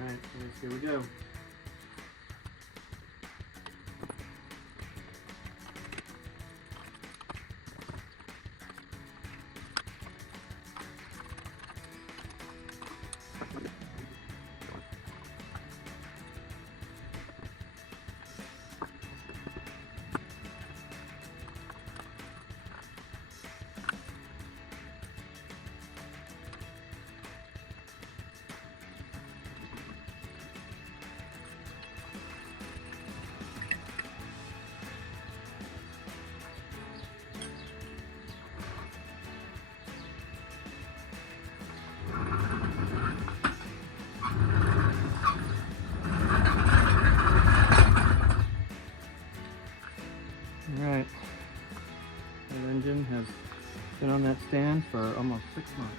Alright, here we go. Alright, our engine has been on that stand for almost 6 months.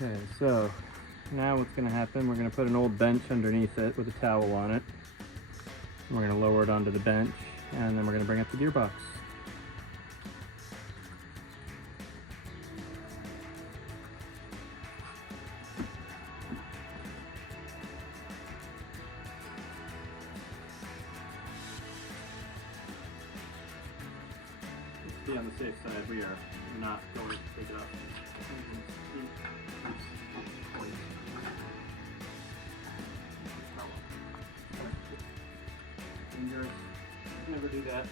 Okay, so now what's going to happen, we're going to put an old bench underneath it with a towel on it. We're going to lower it onto the bench, and then we're going to bring up the gearbox. Be on the safe side, we are not going to take it off. Dangerous. Never do that.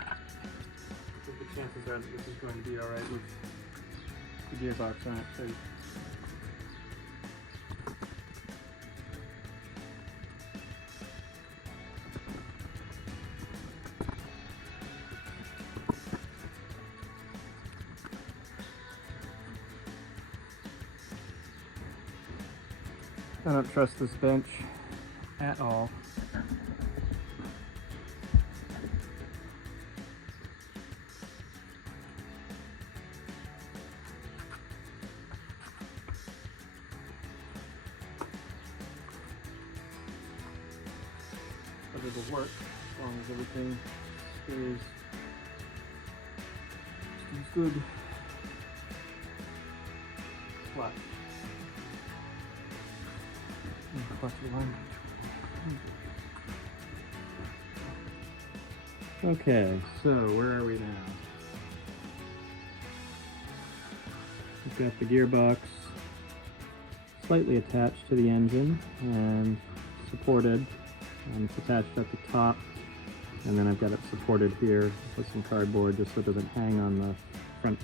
I think the chances are that this is going to be alright with the gearbox on it. So I don't trust this bench at all. But it'll work as long as everything stays good. Flat. Okay, so where are we now? We've got the gearbox slightly attached to the engine and supported. It's attached at the top, and then I've got it supported here with some cardboard just so it doesn't hang on the front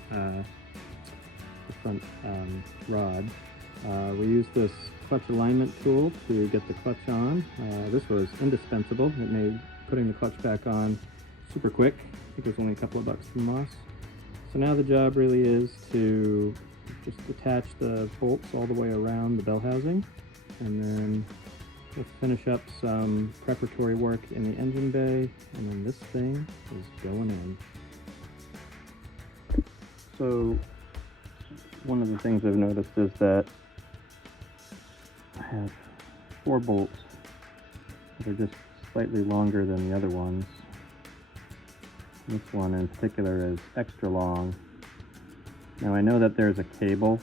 rod. We used this clutch alignment tool to get the clutch on. This was indispensable. It made putting the clutch back on super quick. I think it was only a couple of bucks from Moss. So now the job really is to just attach the bolts all the way around the bell housing, and then we'll finish up some preparatory work in the engine bay, and then this thing is going in. So one of the things I've noticed is that I have 4 bolts that are just slightly longer than the other ones. This one in particular is extra long. Now I know that there's a cable,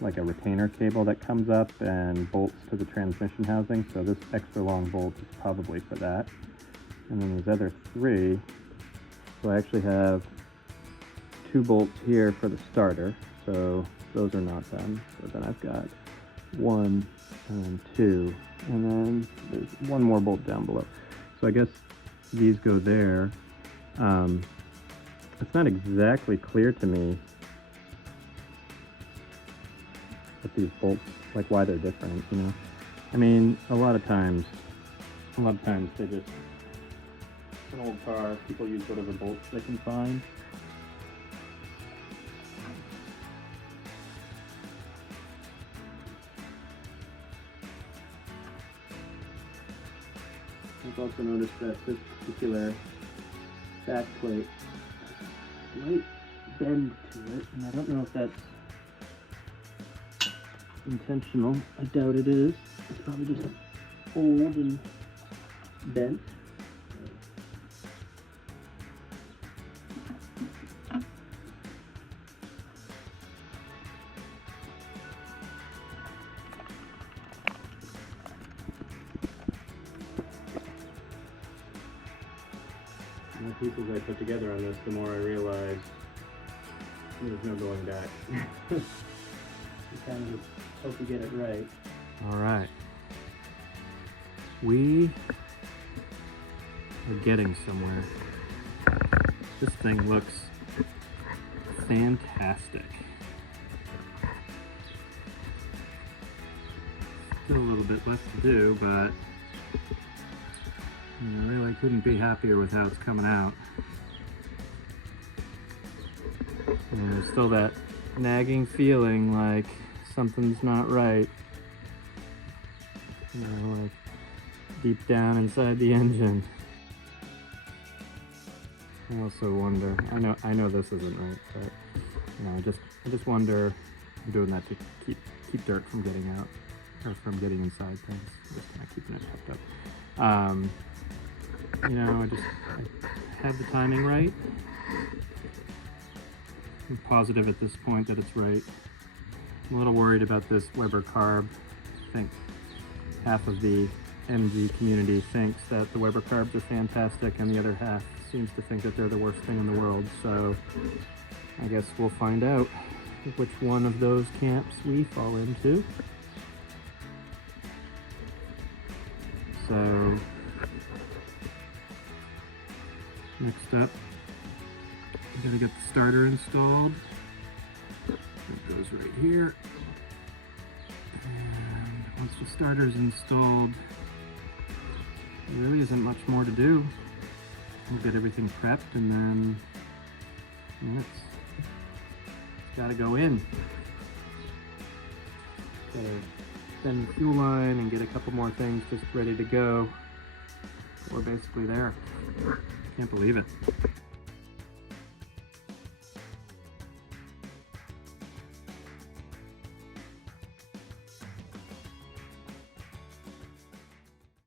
like a retainer cable that comes up and bolts to the transmission housing, so this extra long bolt is probably for that. And then these other 3, so I actually have 2 bolts here for the starter, so those are not done. So then I've got 1 and then 2, and then there's 1 more bolt down below. So I guess these go there. It's not exactly clear to me what these bolts, like why they're different, you know? I mean, a lot of times they just, an old car, people use whatever bolts they can find. I've also noticed that this particular back plate has a slight bend to it, and I don't know if that's intentional. I doubt it is. It's probably just old and bent. The more pieces I put together on this, the more I realize there's no going back. You kind of just hope you get it right. All right. We are getting somewhere. This thing looks fantastic. Still a little bit left to do, but I really couldn't be happier with how it's coming out. And there's still that nagging feeling like something's not right. You know, like deep down inside the engine. I also wonder, I know this isn't right, but you know, I just wonder, I'm doing that to keep dirt from getting out, or from getting inside things, just kind of keeping it tucked up. You know, I had the timing right. I'm positive at this point that it's right. I'm a little worried about this Weber carb. I think half of the MG community thinks that the Weber carbs are fantastic, and the other half seems to think that they're the worst thing in the world. So I guess we'll find out which one of those camps we fall into. So next up, we gotta get the starter installed. It goes right here. And once the starter's installed, there really isn't much more to do. We'll get everything prepped, and then it's gotta go in. Gotta send the fuel line and get a couple more things just ready to go. We're basically there. Can't believe it.